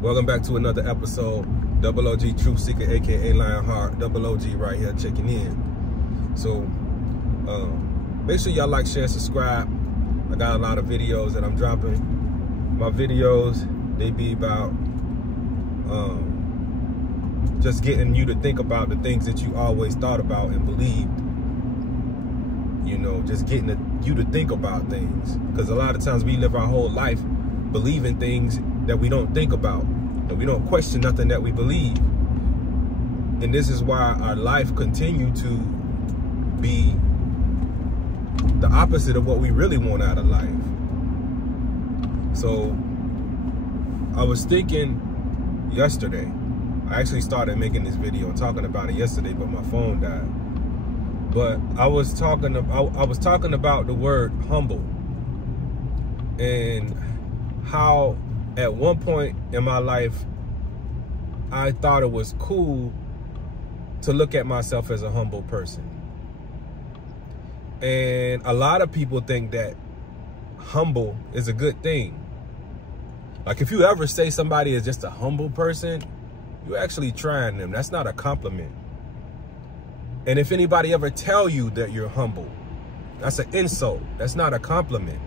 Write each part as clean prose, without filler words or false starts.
Welcome back to another episode. Double OG Truth Seeker, aka Lionheart. Double OG right here checking in. So make sure y'all like, share, subscribe. I got a lot of videos that I'm dropping. My videos, they be about just getting you to think about the things that you always thought about and believed. You know, just getting you to think about things. Because a lot of times we live our whole life believing things that we don't think about. And we don't question nothing that we believe. And this is why our life continue to be the opposite of what we really want out of life. So I was thinking yesterday, I actually started making this video and talking about it yesterday, but my phone died. But I was talking about the word humble and how at one point in my life I thought it was cool to look at myself as a humble person. And a lot of people think that humble is a good thing. Like if you ever say somebody is just a humble person, you're actually trying them. That's not a compliment. And if anybody ever tell you that you're humble, that's an insult. That's not a compliment.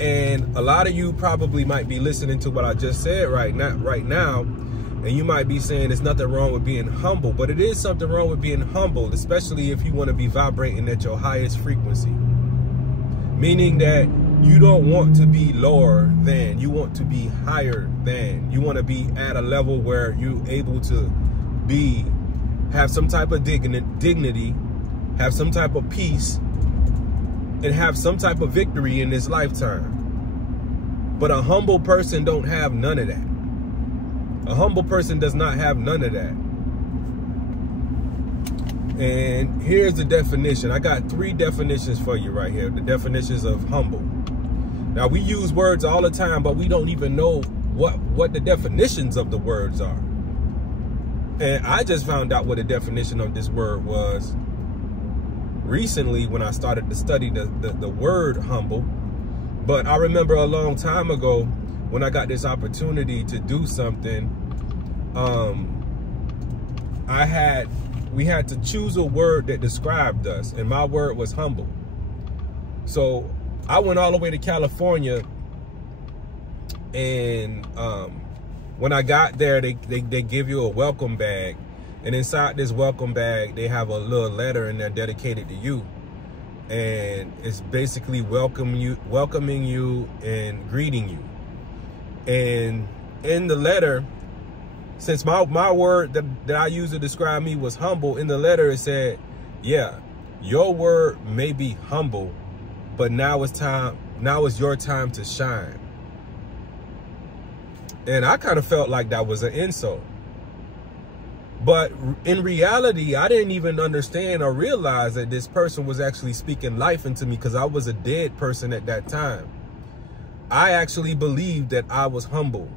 And a lot of you probably might be listening to what I just said right now, and you might be saying there's nothing wrong with being humble, but it is something wrong with being humble, especially if you want to be vibrating at your highest frequency. Meaning that you don't want to be lower than, you want to be higher than. You want to be at a level where you're able to have some type of dignity, have some type of peace, and have some type of victory in this lifetime. But a humble person don't have none of that. A humble person does not have none of that. And here's the definition. I got 3 definitions for you right here. The definitions of humble. Now we use words all the time, but we don't even know what the definitions of the words are. And I just found out what the definition of this word was recently when I started to study the word humble. But I remember a long time ago when I got this opportunity to do something, we had to choose a word that described us, and my word was humble. So I went all the way to California, and when I got there, they give you a welcome bag. And inside this welcome bag, they have a little letter in there dedicated to you. And it's basically welcoming you and greeting you. And in the letter, since my word that I used to describe me was humble, in the letter it said, yeah, your word may be humble, but now is your time to shine. And I kind of felt like that was an insult. But in reality, I didn't even understand or realize that this person was actually speaking life into me, because I was a dead person at that time. I actually believed that I was humble.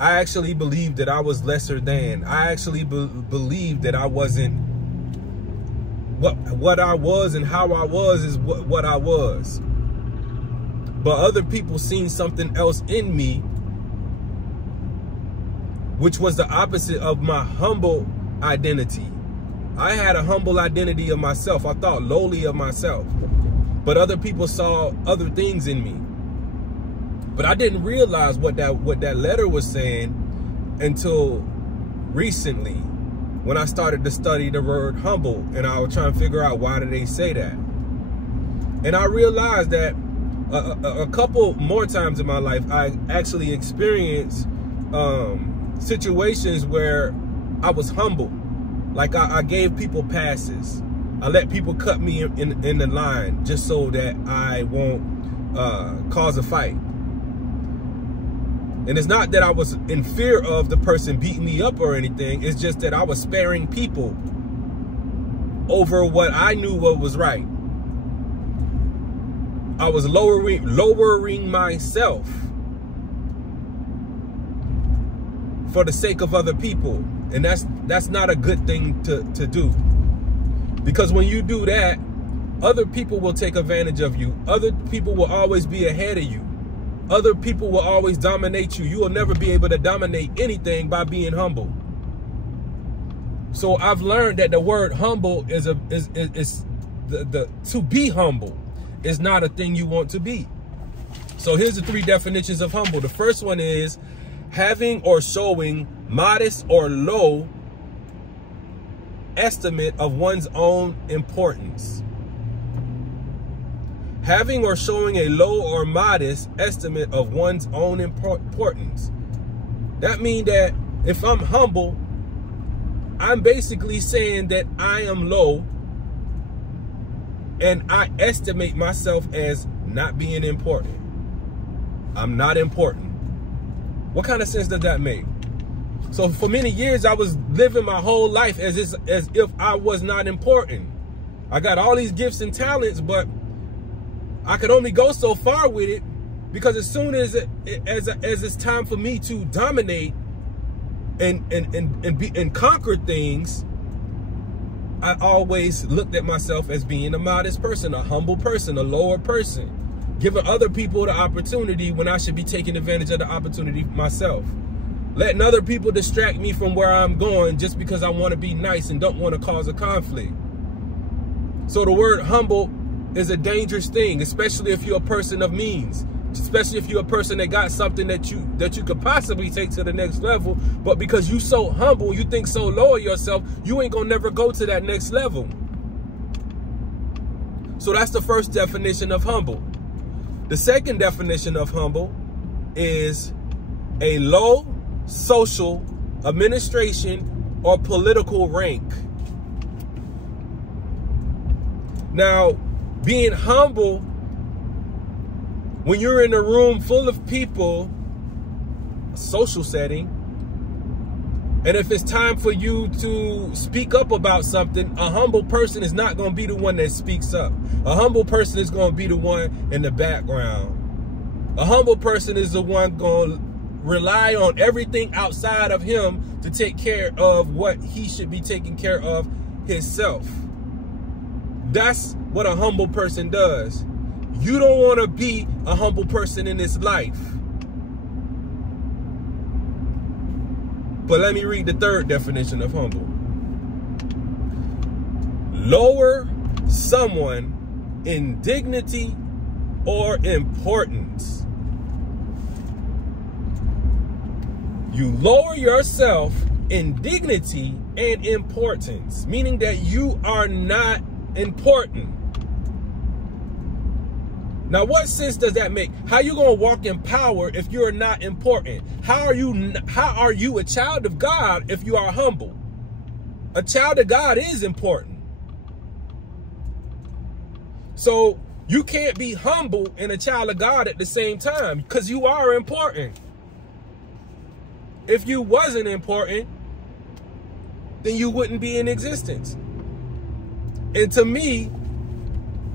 I actually believed that I was lesser than. I actually believed that I wasn't what I was, and how I was is what I was. But other people seen something else in me, which was the opposite of my humble identity. I had a humble identity of myself. I thought lowly of myself. But other people saw other things in me. But I didn't realize what that letter was saying until recently, when I started to study the word humble, and I was trying to figure out why did they say that. And I realized that a couple more times in my life, I actually experienced situations where I was humble. Like I gave people passes. I let people cut me in the line just so that I won't cause a fight. And it's not that I was in fear of the person beating me up or anything. It's just that I was sparing people over what I knew what was right. I was lowering myself for the sake of other people. And that's not a good thing to do. Because when you do that, other people will take advantage of you. Other people will always be ahead of you. Other people will always dominate you. You will never be able to dominate anything by being humble. So I've learned that the word humble is to be humble is not a thing you want to be. So here's the 3 definitions of humble. The first one is having or showing modest or low estimate of one's own importance. Having or showing a low or modest estimate of one's own importance. That means that if I'm humble, I'm basically saying that I am low and I estimate myself as not being important. I'm not important. What kind of sense does that make? So for many years, I was living my whole life as if I was not important. I got all these gifts and talents, but I could only go so far with it, because as soon as it's time for me to dominate and conquer things, I always looked at myself as being a modest person, a humble person, a lower person, giving other people the opportunity when I should be taking advantage of the opportunity myself. Letting other people distract me from where I'm going just because I want to be nice and don't want to cause a conflict. So the word humble is a dangerous thing, especially if you're a person of means, especially if you're a person that got something that you could possibly take to the next level, but because you so humble, you think so low of yourself, you ain't gonna never go to that next level. So that's the first definition of humble. The second definition of humble is a low social, administration, or political rank. Now, being humble, when you're in a room full of people, a social setting, and if it's time for you to speak up about something, a humble person is not going to be the one that speaks up. A humble person is going to be the one in the background. A humble person is the one going to rely on everything outside of him to take care of what he should be taking care of himself. That's what a humble person does. You don't want to be a humble person in this life. But let me read the third definition of humble. Lower someone in dignity or importance. You lower yourself in dignity and importance, meaning that you are not important. Now, what sense does that make? How you gonna walk in power if you're not important? How are you a child of God if you are humble? A child of God is important. So you can't be humble and a child of God at the same time, because you are important. If you wasn't important, then you wouldn't be in existence. And to me,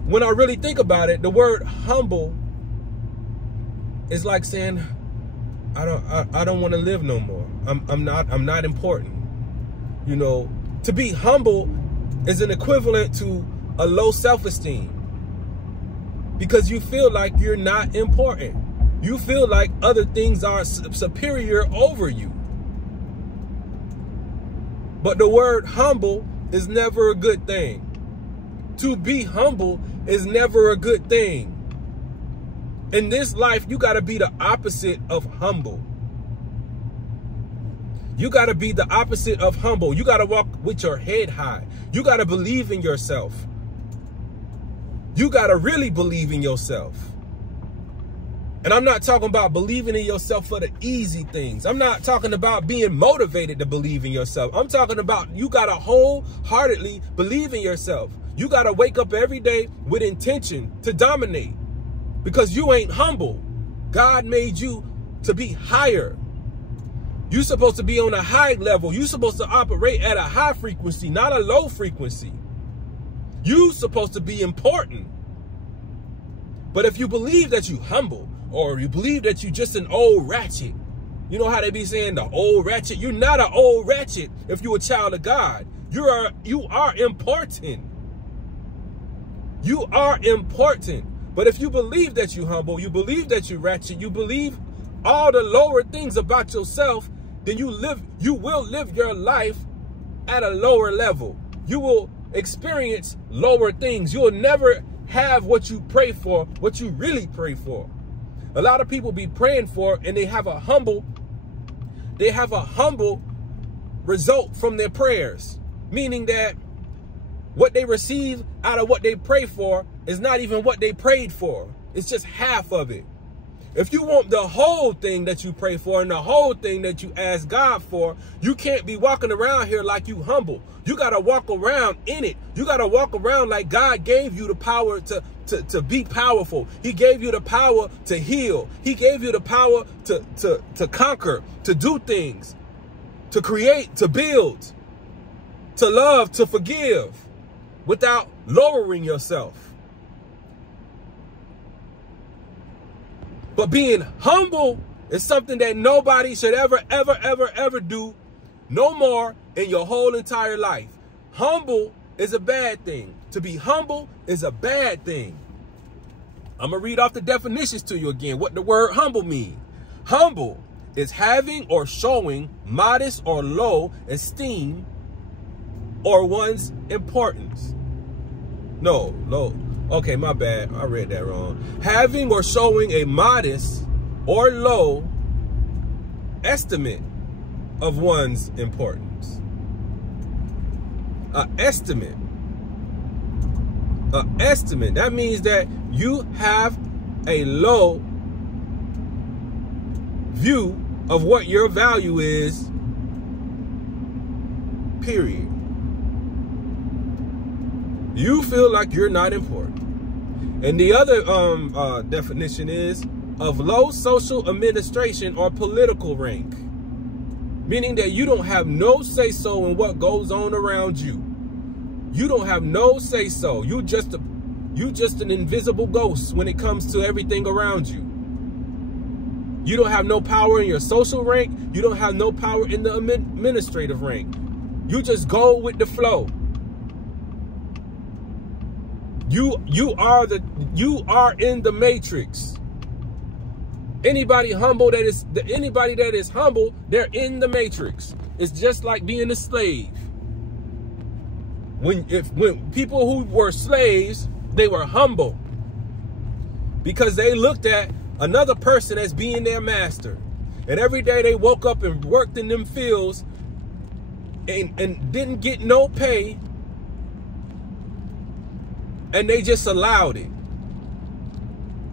when I really think about it, the word humble is like saying, I don't want to live no more. I'm not important. You know, to be humble is an equivalent to a low self-esteem, because you feel like you're not important. You feel like other things are superior over you. But the word humble is never a good thing. To be humble is never a good thing. In this life, you got to be the opposite of humble. You got to be the opposite of humble. You got to walk with your head high. You got to believe in yourself. You got to really believe in yourself. And I'm not talking about believing in yourself for the easy things. I'm not talking about being motivated to believe in yourself. I'm talking about you got to wholeheartedly believe in yourself. You got to wake up every day with intention to dominate, because you ain't humble. God made you to be higher. You're supposed to be on a high level. You're supposed to operate at a high frequency, not a low frequency. You're supposed to be important. But if you believe that you humble, or you believe that you just an old ratchet, you know how they be saying the old ratchet? You're not an old ratchet if you're a child of God. You are important. You are important. But if you believe that you're humble, you believe that you're ratchet, you believe all the lower things about yourself, then you will live your life at a lower level. You will experience lower things. You will never have what you pray for, what you really pray for. A lot of people be praying for, and they have a humble result from their prayers, meaning that what they receive out of what they pray for is not even what they prayed for. It's just half of it. If you want the whole thing that you pray for and the whole thing that you ask God for, you can't be walking around here like you humble. You got to walk around in it. You got to walk around like God gave you the power to be powerful. He gave you the power to heal. He gave you the power to conquer, to do things, to create, to build, to love, to forgive without lowering yourself. But being humble is something that nobody should ever do no more in your whole entire life. Humble is a bad thing. To be humble is a bad thing. I'm going to read off the definitions to you again, what the word humble means. Humble is having or showing modest or low esteem or one's importance. No. Okay, my bad. I read that wrong. Having or showing a modest or low estimate of one's importance. An estimate. That means that you have a low view of what your value is, period. You feel like you're not important. And the other definition is of low social administration or political rank, meaning that you don't have no say-so in what goes on around you. You don't have no say-so. You just an invisible ghost when it comes to everything around you. You don't have no power in your social rank. You don't have no power in the administrative rank. You just go with the flow. You are in the matrix. Anybody that is humble, they're in the matrix. It's just like being a slave. When people who were slaves, they were humble because they looked at another person as being their master. And every day they woke up and worked in them fields and didn't get no pay. And they just allowed it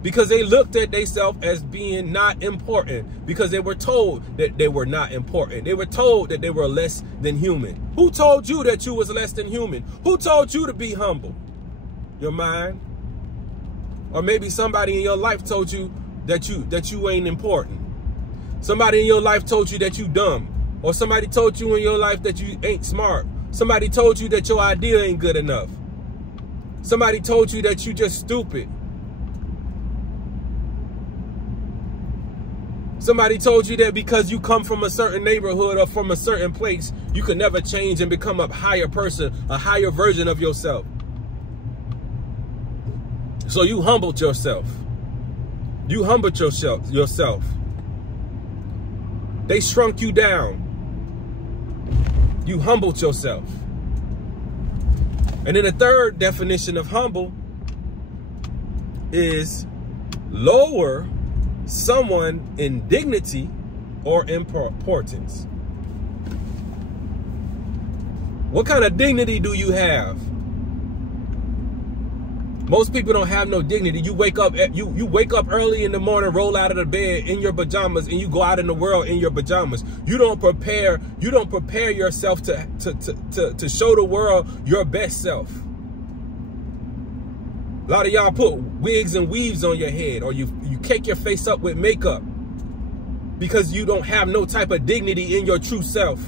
because they looked at themselves as being not important, because they were told that they were not important. They were told that they were less than human. Who told you that you was less than human? Who told you to be humble? Your mind? Or maybe somebody in your life told you that you ain't important. Somebody in your life told you that you dumb. Or somebody told you in your life that you ain't smart. Somebody told you that your idea ain't good enough. Somebody told you that you just stupid. Somebody told you that because you come from a certain neighborhood or from a certain place, you could never change and become a higher person, a higher version of yourself. So you humbled yourself. You humbled yourself. They shrunk you down. You humbled yourself. And then the third definition of humble is lower someone in dignity or importance. What kind of dignity do you have? Most people don't have no dignity. You wake up early in the morning, roll out of the bed in your pajamas, and you go out in the world in your pajamas. You don't prepare yourself to show the world your best self. A lot of y'all put wigs and weaves on your head, or you cake your face up with makeup because you don't have no type of dignity in your true self.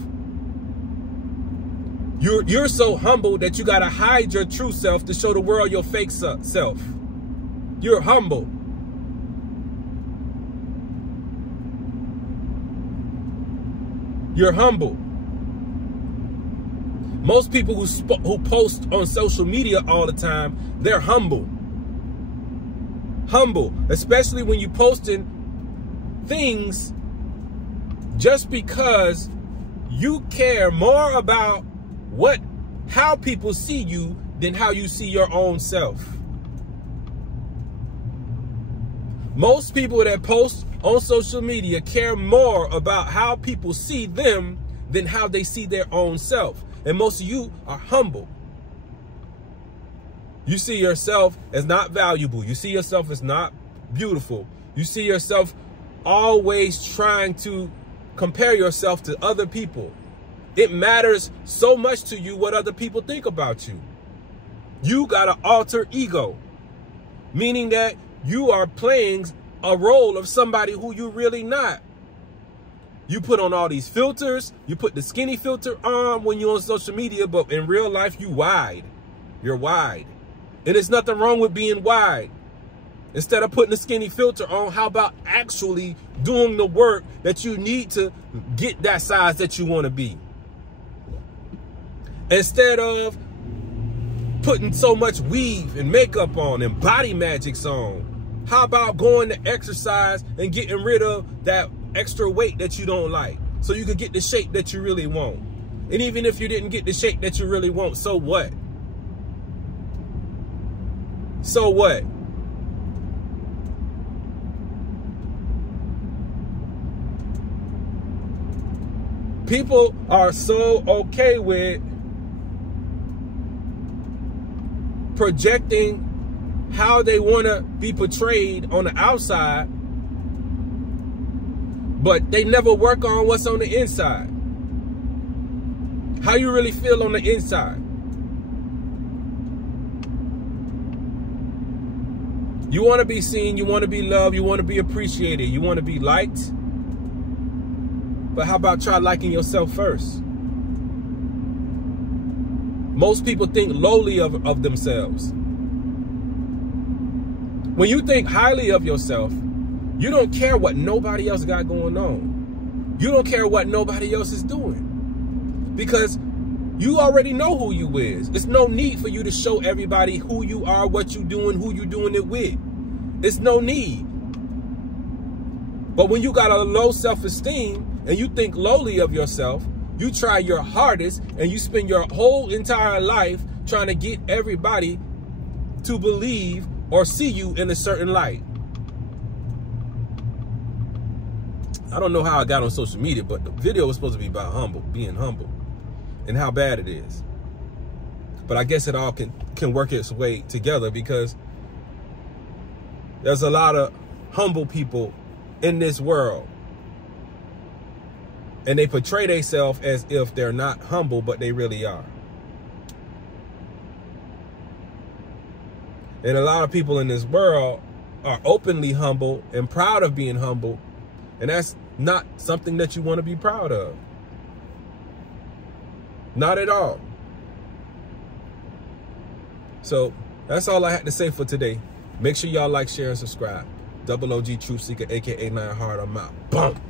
You're so humble that you got to hide your true self to show the world your fake self. You're humble. You're humble. Most people who post on social media all the time, they're humble. humble, especially when you're posting things just because you care more about how people see you than how you see your own self. Most people that post on social media care more about how people see them than how they see their own self. And most of you are humble. You see yourself as not valuable. You see yourself as not beautiful. You see yourself always trying to compare yourself to other people. It matters so much to you what other people think about you. You got an alter ego, meaning that you are playing a role of somebody who you're really not. You put on all these filters. You put the skinny filter on when you're on social media, but in real life, you wide. You're wide. And there's nothing wrong with being wide. Instead of putting the skinny filter on, how about actually doing the work that you need to get that size that you want to be? Instead of putting so much weave and makeup on and body magics on, how about going to exercise and getting rid of that extra weight that you don't like so you can get the shape that you really want? And even if you didn't get the shape that you really want, so what? So what? People are so okay with projecting how they want to be portrayed on the outside, but they never work on what's on the inside. How you really feel on the inside. You want to be seen, you want to be loved, you want to be appreciated, you want to be liked. But how about try liking yourself first? Most people think lowly of themselves. When you think highly of yourself, you don't care what nobody else got going on. You don't care what nobody else is doing. Because you already know who you is. There's no need for you to show everybody who you are, what you doing, who you doing it with. There's no need. But when you got a low self-esteem and you think lowly of yourself, you try your hardest and you spend your whole entire life trying to get everybody to believe or see you in a certain light. I don't know how I got on social media, but the video was supposed to be about being humble and how bad it is. But I guess it all can work its way together, because there's a lot of humble people in this world. And they portray themselves as if they're not humble, but they really are. And a lot of people in this world are openly humble and proud of being humble. And that's not something that you want to be proud of. Not at all. So that's all I had to say for today. Make sure y'all like, share, and subscribe. Double OG Truth Seeker, aka 9 Hard. I'm out. Boom.